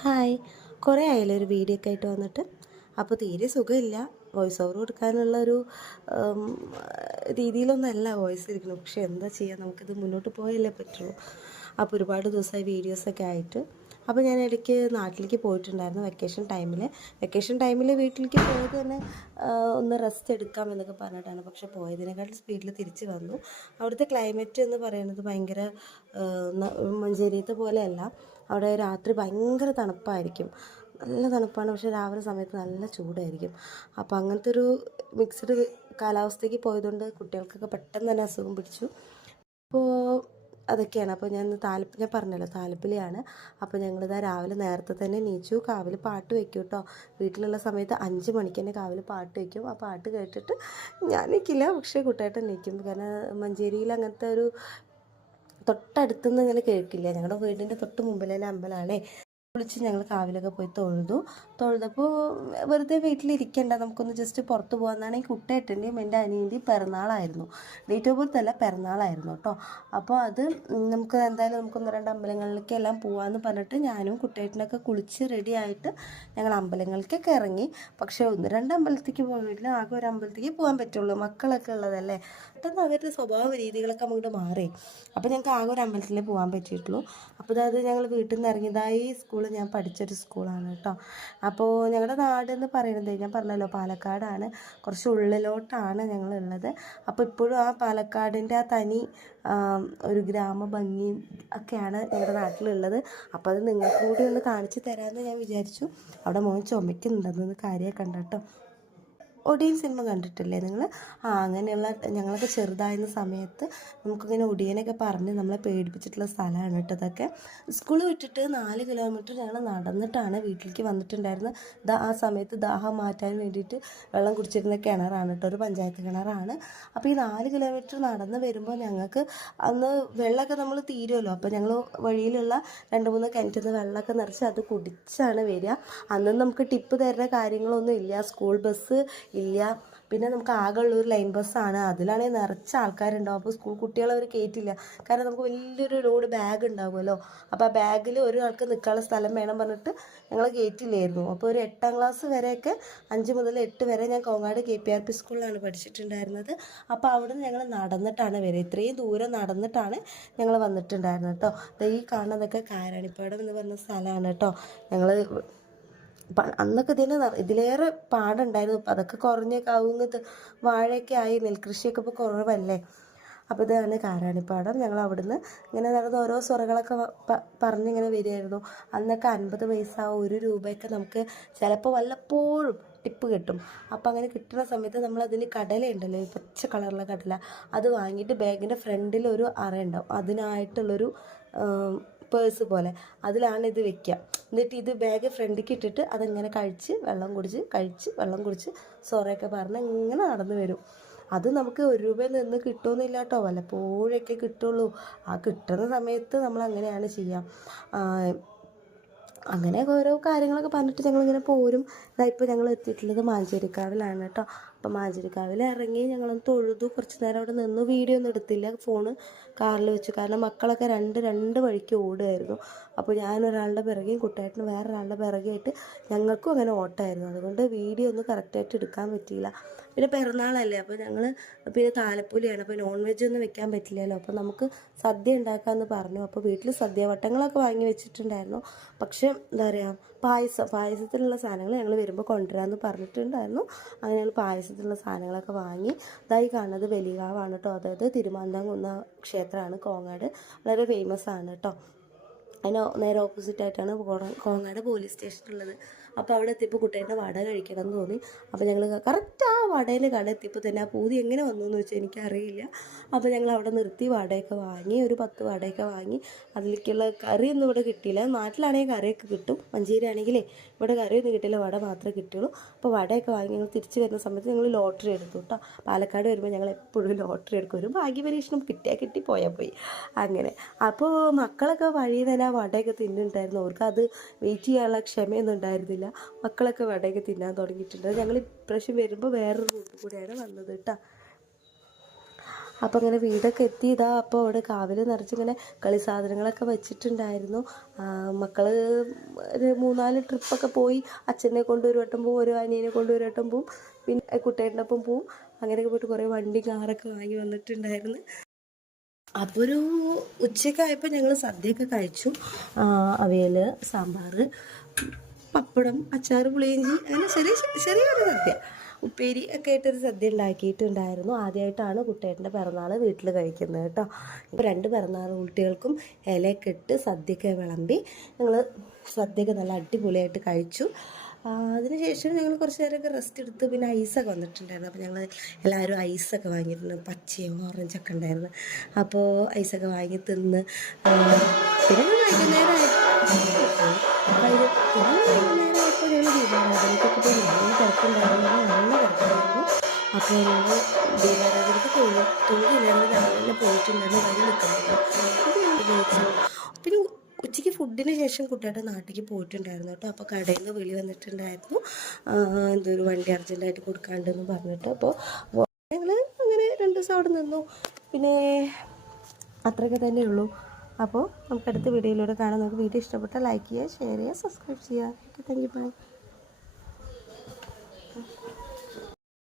Hi. കുറേ ആയല്ലോ ഒരു വീഡിയോ ഒക്കെ ആയിട്ട് വന്നിട്ട്. അപ്പോൾ തീരെ സുഖമില്ല. വോയിസ് ഓവർ കൊടുക്കാനുള്ള ഒരു രീതിയിലൊന്നല്ല വോയിസ് ഇരിക്കുന്നത്. പക്ഷെ എന്താ ചെയ്യുക നമുക്കിത് മുന്നോട്ട് പോയല്ലേ പറ്റുള്ളൂ. അപ്പോൾ ഒരുപാട് ദിവസമായി വീഡിയോസൊക്കെ ആയിട്ട്. അപ്പോൾ ഞാൻ ഇടയ്ക്ക് നാട്ടിലേക്ക് പോയിട്ടുണ്ടായിരുന്നു വെക്കേഷൻ ടൈമിൽ വെക്കേഷൻ ടൈമിൽ വീട്ടിലേക്ക് പോയത് തന്നെ ഒന്ന് റെസ്റ്റ് എടുക്കാം എന്നൊക്കെ പറഞ്ഞിട്ടാണ്. പക്ഷേ പോയതിനേക്കാളും സ്പീഡിൽ തിരിച്ച് വന്നു. അവിടുത്തെ ക്ലൈമറ്റ് എന്ന് പറയുന്നത് ഭയങ്കര മഞ്ചേരിയത്തെ പോലെയല്ല. അവിടെ രാത്രി ഭയങ്കര തണുപ്പായിരിക്കും. നല്ല തണുപ്പാണ്. പക്ഷെ രാവിലെ സമയത്ത് നല്ല ചൂടായിരിക്കും. അപ്പോൾ അങ്ങനത്തെ ഒരു മിക്സഡ് കാലാവസ്ഥയ്ക്ക് പോയതുകൊണ്ട് കുട്ടികൾക്കൊക്കെ പെട്ടെന്ന് തന്നെ അസുഖം പിടിച്ചു. അപ്പോൾ അതൊക്കെയാണ്. അപ്പോൾ ഞാൻ താലപ്പ് ഞാൻ പറഞ്ഞല്ലോ താലപ്പിലെയാണ്. അപ്പോൾ ഞങ്ങളിതാ രാവിലെ നേരത്തെ തന്നെ നീച്ചു കാവിൽ പാട്ട് വെക്കും കേട്ടോ വീട്ടിലുള്ള സമയത്ത് അഞ്ച് മണിക്ക് തന്നെ കാവിൽ പാട്ട് വെക്കും. ആ പാട്ട് കേട്ടിട്ട് ഞാൻ നിൽക്കില്ല പക്ഷേ കുട്ടിയായിട്ട് നിൽക്കും കാരണം മഞ്ചേരിയിൽ അങ്ങനത്തെ ഒരു തൊട്ടടുത്തുനിന്ന് ഇങ്ങനെ കേൾക്കില്ല. ഞങ്ങളുടെ വീടിന്റെ തൊട്ട് മുമ്പിലെ അമ്പലമാണേ വിളിച്ച് ഞങ്ങൾ കാവിലൊക്കെ പോയി തൊഴുതു. തൊഴുതപ്പോൾ വെറുതെ വീട്ടിലിരിക്കണ്ട നമുക്കൊന്ന് ജസ്റ്റ് പുറത്ത് പോകാമെന്നാണ് ഈ കുട്ടേട്ടന്റെയും എന്റെ അനിയന്റെയും പിറന്നാളായിരുന്നു. ഡേറ്റ് ഓഫ് ബർത്ത് അല്ല പിറന്നാളായിരുന്നു കേട്ടോ അപ്പോൾ അത് നമുക്ക് എന്തായാലും നമുക്കൊന്ന് രണ്ട് അമ്പലങ്ങളിലേക്ക് എല്ലാം പോകാമെന്ന് പറഞ്ഞിട്ട് ഞാനും കുട്ടേട്ടനൊക്കെ കുളിച്ച് റെഡി ആയിട്ട് ഞങ്ങൾ അമ്പലങ്ങളിലേക്കൊക്കെ ഇറങ്ങി. പക്ഷേ ഒന്ന് രണ്ട് അമ്പലത്തേക്ക് പോയില്ല ആകെ ഒരു അമ്പലത്തേക്ക് പോകാൻ പറ്റുള്ളൂ. മക്കളൊക്കെ ഉള്ളതല്ലേ? പെട്ടെന്ന് അവരുടെ സ്വഭാവ രീതികളൊക്കെ അങ്ങോട്ട് മാറി. അപ്പോൾ ഞങ്ങൾക്ക് ആകെ ഒരു അമ്പലത്തിലേ പോകാൻ പറ്റിയിട്ടുള്ളൂ. അപ്പോൾ അതായത് ഞങ്ങൾ വീട്ടിൽ നിന്ന് ഇറങ്ങിയതായി സ്കൂൾ ഞാൻ പഠിച്ചൊരു സ്കൂളാണ് കേട്ടോ. അപ്പോൾ ഞങ്ങളുടെ നാട് എന്ന് പറയുന്നത് ഞാൻ പറഞ്ഞല്ലോ പാലക്കാടാണ്. കുറച്ച് ഉള്ളിലോട്ടാണ് ഞങ്ങളുള്ളത്. അപ്പോൾ ഇപ്പോഴും ആ പാലക്കാടിന്റെ ആ തനി ഒരു ഗ്രാമ ഭംഗി ഒക്കെയാണ് ഞങ്ങളുടെ നാട്ടിലുള്ളത്. അപ്പോൾ അത് നിങ്ങൾക്ക് കൂടി ഒന്ന് കാണിച്ചു തരാമെന്ന് ഞാൻ വിചാരിച്ചു. അവിടെ മോൻ ചുമക്കുന്നുണ്ടെന്ന് കാര്യമൊക്കെ ഉണ്ട് കേട്ടോ. ഒടിയൻ സിനിമ കണ്ടിട്ടില്ലേ നിങ്ങൾ? ആ അങ്ങനെയുള്ള ഞങ്ങളൊക്കെ ചെറുതായിരുന്ന സമയത്ത് നമുക്കിങ്ങനെ ഒടിയനൊക്കെ പറഞ്ഞ് നമ്മളെ പേടിപ്പിച്ചിട്ടുള്ള സ്ഥലമാണ് കേട്ടോ ഇതൊക്കെ. സ്കൂൾ വിട്ടിട്ട് നാല് കിലോമീറ്റർ ഞങ്ങൾ നടന്നിട്ടാണ് വീട്ടിലേക്ക് വന്നിട്ടുണ്ടായിരുന്നത്. ആ സമയത്ത് ദാഹം മാറ്റാൻ വേണ്ടിയിട്ട് വെള്ളം കുടിച്ചിരുന്ന കിണറാണ് കേട്ടോ ഒരു പഞ്ചായത്ത് കിണറാണ്. അപ്പോൾ ഈ നാല് കിലോമീറ്റർ നടന്ന് വരുമ്പോൾ ഞങ്ങൾക്ക് അന്ന് വെള്ളമൊക്കെ നമ്മൾ തീരുമല്ലോ. അപ്പോൾ ഞങ്ങൾ വഴിയിലുള്ള രണ്ട് മൂന്ന് കിണറ്റിൽ നിന്ന് വെള്ളമൊക്കെ നിറച്ച് അത് കുടിച്ചാണ് വരിക. അന്നും നമുക്ക് ടിപ്പ് തരുന്ന കാര്യങ്ങളൊന്നും ഇല്ല. സ്കൂൾ ബസ് ഇല്ല. പിന്നെ നമുക്ക് ആകെ ഉള്ള ഒരു ലൈൻ ബസ്സാണ് അതിലാണെങ്കിൽ നിറച്ച ആൾക്കാരുണ്ടാവും. അപ്പോൾ സ്കൂൾ കുട്ടികളെ അവർ കയറ്റില്ല കാരണം നമുക്ക് വലിയൊരു ലോഡ് ബാഗ് ഉണ്ടാവുമല്ലോ. അപ്പോൾ ആ ബാഗിൽ ഒരാൾക്ക് നിൽക്കാനുള്ള സ്ഥലം വേണം പറഞ്ഞിട്ട് ഞങ്ങൾ കയറ്റില്ലായിരുന്നു അപ്പോൾ ഒരു എട്ടാം ക്ലാസ് വരെയൊക്കെ അഞ്ച് മുതൽ എട്ട് വരെ ഞാൻ Kongad K P R P സ്കൂളിലാണ് പഠിച്ചിട്ടുണ്ടായിരുന്നത്. അപ്പോൾ അവിടെ ഞങ്ങൾ നടന്നിട്ടാണ് വരിക. ഇത്രയും ദൂരം നടന്നിട്ടാണ് ഞങ്ങൾ വന്നിട്ടുണ്ടായിരുന്നത് കേട്ടോ ഈ കാണുന്നതൊക്കെ കാരാണിപ്പാടം എന്ന് പറഞ്ഞ സ്ഥലമാണ് കേട്ടോ ഞങ്ങൾ അന്നൊക്കെ ഇതിന് ഇതിലേറെ പാടുണ്ടായിരുന്നു. അപ്പം അതൊക്കെ കുറഞ്ഞ് കവുങ്ങ് വാഴയൊക്കെ ആയി നെൽകൃഷിയൊക്കെ ഇപ്പോൾ കുറവല്ലേ? അപ്പോൾ ഇതാണ് കാരാണിപ്പാടം. ഞങ്ങൾ അവിടുന്ന് ഇങ്ങനെ നടന്ന് ഓരോ സ്വറകളൊക്കെ പറഞ്ഞിങ്ങനെ വരികയായിരുന്നു. അന്നൊക്കെ അൻപത് പൈസ ഒരു രൂപയൊക്കെ നമുക്ക് ചിലപ്പോൾ വല്ലപ്പോഴും ടിപ്പ് കിട്ടും. അപ്പോൾ അങ്ങനെ കിട്ടുന്ന സമയത്ത് നമ്മൾ അതിന് കടലയുണ്ടല്ലോ ഈ പച്ച കളറുള്ള കടല. അത് വാങ്ങിയിട്ട് ബാഗിന്റെ ഫ്രണ്ടിൽ ഒരു അറ ഉണ്ടാവും. അതിനായിട്ടുള്ളൊരു പേഴ്സ് പോലെ. അതിലാണ് ഇത് വെക്കുക എന്നിട്ട് ഇത് ബാഗ് ഫ്രണ്ടിലേക്ക് ഇട്ടിട്ട് അതിങ്ങനെ കഴിച്ച് വെള്ളം കുടിച്ച് കഴിച്ച് വെള്ളം കുടിച്ച് സോറയൊക്കെ പറഞ്ഞ് ഇങ്ങനെ നടന്നു വരും. അത് നമുക്ക് ഒരു രൂപയിൽ നിന്ന് കിട്ടുമെന്നില്ല കേട്ടോ വല്ലപ്പോഴൊക്കെ കിട്ടുള്ളൂ. ആ കിട്ടുന്ന സമയത്ത് നമ്മൾ അങ്ങനെയാണ് ചെയ്യുക അങ്ങനെ ഓരോ കാര്യങ്ങളൊക്കെ പറഞ്ഞിട്ട് ഞങ്ങളിങ്ങനെ പോരും. ഇപ്പോൾ ഞങ്ങൾ എത്തിയിട്ടുള്ളത് മാഞ്ചേരിക്കാവിലാണ് കേട്ടോ. അപ്പോൾ മാഞ്ചേരിക്കാവിൽ ഇറങ്ങി ഞങ്ങളൊന്ന് തൊഴുതു. കുറച്ച് നേരം അവിടെ നിന്ന്. വീഡിയോ ഒന്നും എടുത്തില്ല. ഫോണ് കാറിൽ വെച്ചു. കാരണം മക്കളൊക്കെ രണ്ട് രണ്ട് വഴിക്ക് ഓടുമായിരുന്നു അപ്പോൾ ഞാൻ ഒരാളുടെ പിറകെയും കുട്ടിയേട്ടന് വേറൊരാളുടെ പിറകെയായിട്ട് ഞങ്ങൾക്കും അങ്ങനെ ഓട്ടമായിരുന്നു. അതുകൊണ്ട് വീഡിയോ ഒന്നും കറക്റ്റായിട്ട് എടുക്കാൻ പറ്റിയില്ല. പിന്നെ പിറന്നാളല്ലേ? അപ്പോൾ ഞങ്ങൾ പിന്നെ താലപ്പൊലിയാണ്. അപ്പോൾ നോൺ വെജ് ഒന്നും വെക്കാൻ പറ്റില്ലല്ലോ. അപ്പോൾ നമുക്ക് സദ്യ ഉണ്ടാക്കാമെന്ന് പറഞ്ഞു. അപ്പോൾ വീട്ടിൽ സദ്യ വട്ടങ്ങളൊക്കെ വാങ്ങി വെച്ചിട്ടുണ്ടായിരുന്നു. പക്ഷേ എന്താ പറയുക പായസം. പായസത്തിലുള്ള സാധനങ്ങൾ ഞങ്ങൾ വരുമ്പോൾ കൊണ്ടുവരാമെന്ന് പറഞ്ഞിട്ടുണ്ടായിരുന്നു. അങ്ങനെ ഞങ്ങൾ പായസത്തിലുള്ള സാധനങ്ങളൊക്കെ വാങ്ങി. ഇതായി കാണുന്നത് വലിയകാവാണ് കേട്ടോ അതായത് തിരുമാന്തംകുന്ന ക്ഷേത്രമാണ് കോങ്ങാട്. വളരെ ഫേമസ് ആണ് കേട്ടോ അതിന് നേരെ ഓപ്പോസിറ്റ് ആയിട്ടാണ് കോങ്ങാട് പോലീസ് സ്റ്റേഷൻ ഉള്ളത്. അപ്പോൾ അവിടെ എത്തിയപ്പോൾ കുട്ടേന്റെ വട കഴിക്കണം എന്ന് തോന്നി അപ്പോൾ ഞങ്ങൾ കറക്റ്റ് ആ വടയിൽ കട എത്തിയപ്പോൾ തന്നെ ആ പൂതി എങ്ങനെ വന്നു എന്ന് വെച്ചാൽ എനിക്കറിയില്ല. അപ്പോൾ ഞങ്ങൾ അവിടെ നിർത്തി വടയൊക്കെ വാങ്ങി ഒരു പത്ത് വടയൊക്കെ വാങ്ങി. അതിലേക്കുള്ള കറിയൊന്നും ഇവിടെ കിട്ടിയില്ല. നാട്ടിലാണെങ്കിൽ കറിയൊക്കെ കിട്ടും. മഞ്ചേരി ആണെങ്കിലേ ഇവിടെ കറിയൊന്നും കിട്ടിയില്ല. വട മാത്രമേ കിട്ടുള്ളൂ അപ്പോൾ വടയൊക്കെ വാങ്ങി ഞങ്ങൾ തിരിച്ച് വരുന്ന സമയത്ത് ഞങ്ങൾ ലോട്ടറി എടുത്തു കേട്ടോ പാലക്കാട് വരുമ്പോൾ ഞങ്ങൾ എപ്പോഴും ലോട്ടറി എടുക്കും. ഒരു ഭാഗ്യപരീക്ഷണം കിട്ടിയാൽ കിട്ടി പോയാൽ പോയി. അങ്ങനെ. അപ്പോൾ മക്കളൊക്കെ വഴി തന്നെ ആ വടയൊക്കെ തിന്നുണ്ടായിരുന്നു അവർക്ക് അത് വെയിറ്റ് ചെയ്യാനുള്ള ക്ഷമയൊന്നും ഉണ്ടായിരുന്നില്ല. മക്കളൊക്കെ വടയൊക്കെ തിന്നാൻ തുടങ്ങിയിട്ടുണ്ട്. ഞങ്ങൾ ഇപ്രാവശ്യം വരുമ്പോൾ വേറൊരു റൂട്ട് കൂടെയാണ് വന്നത് കേട്ടോ അപ്പോൾ അങ്ങനെ വീടൊക്കെ എത്തി ഇതാ അപ്പോൾ അവിടെ കാവിൽ നിറച്ചിങ്ങനെ കളി സാധനങ്ങളൊക്കെ വെച്ചിട്ടുണ്ടായിരുന്നു. മക്കൾ ഒരു മൂന്നാൽ ട്രിപ്പൊക്കെ പോയി. അച്ഛനെ കൊണ്ട് വട്ടം പോവും ഒരു അനിയനെ കൊണ്ട് വട്ടം പോവും. പിന്നെ കുട്ടേട്ടനൊപ്പം പോവും. അങ്ങനെയൊക്കെ പോയിട്ട് കുറേ വണ്ടി കാറൊക്കെ വാങ്ങി വന്നിട്ടുണ്ടായിരുന്നു. അപ്പോൾ ഒരു ഉച്ചയ്ക്കായപ്പോൾ ഞങ്ങൾ സദ്യയൊക്കെ കഴിച്ചു. അവിയൽ സാമ്പാർ പപ്പടം അച്ചാർ പുളിയിഞ്ചി അങ്ങനെ ചെറിയ ചെറിയൊരു സദ്യ. ഉപ്പേരി ഒക്കെ ആയിട്ടൊരു സദ്യ ഉണ്ടാക്കിയിട്ടുണ്ടായിരുന്നു. ആദ്യമായിട്ടാണ് കുട്ടേട്ടന്റെ പിറന്നാൾ വീട്ടിൽ കഴിക്കുന്നത് കേട്ടോ. ഇപ്പോൾ രണ്ട് പിറന്നാൾ കുട്ടികൾക്കും ഇലയൊക്കെ ഇട്ട് സദ്യയൊക്കെ വിളമ്പി ഞങ്ങൾ സദ്യയൊക്കെ നല്ല അടിപൊളിയായിട്ട് കഴിച്ചു. അതിനുശേഷം ഞങ്ങൾ കുറച്ച് നേരമൊക്കെ റെസ്റ്റ് എടുത്ത് പിന്നെ ഐസൊക്കെ വന്നിട്ടുണ്ടായിരുന്നു. അപ്പോൾ ഞങ്ങൾ എല്ലാവരും ഐസൊക്കെ വാങ്ങിയിട്ടുണ്ട് പച്ചയും ഓറഞ്ചൊക്കെ ഉണ്ടായിരുന്നു. അപ്പോൾ ഐസൊക്കെ വാങ്ങി തിന്ന് പിന്നെ ഞങ്ങൾ വൈകുന്നേരമായി വൈകുന്നേരമായപ്പോൾ ഞങ്ങൾ ദീപാരാധനയ്ക്കൊക്കെ പോയി നല്ല തിരക്കുണ്ടായിരുന്നു നല്ല തിരക്കുണ്ടായിരുന്നു അപ്പോൾ ഞങ്ങൾ ദീപാരാധനയ്ക്ക് പോയി തൊഴിലില്ലായിരുന്നു രാവിലെ പോയിട്ടുണ്ടായിരുന്നു വഴി നിൽക്കുന്നുണ്ട് അപ്പോൾ പിന്നെ ഉച്ചയ്ക്ക് ഫുഡിന് ശേഷം കുട്ടിയുടെ നാട്ടിലേക്ക് പോയിട്ടുണ്ടായിരുന്നു കേട്ടോ. അപ്പോൾ കടയിൽ നിന്ന് വിളി വന്നിട്ടുണ്ടായിരുന്നു. എന്തൊരു വണ്ടി അർജന്റായിട്ട് കൊടുക്കാണ്ടെന്ന് പറഞ്ഞിട്ട്. അപ്പോൾ ഞങ്ങൾ അങ്ങനെ രണ്ട് ദിവസം അവിടെ നിന്നു. പിന്നെ അത്രയൊക്കെ തന്നെ ഉള്ളൂ അപ്പോൾ നമുക്ക് അടുത്ത വീഡിയോയിലൂടെ കാണാം. നമുക്ക് വീഡിയോ ഇഷ്ടപ്പെട്ടാൽ ലൈക്ക് ചെയ്യുക ഷെയർ ചെയ്യുക സബ്സ്ക്രൈബ് ചെയ്യുക. Thank you by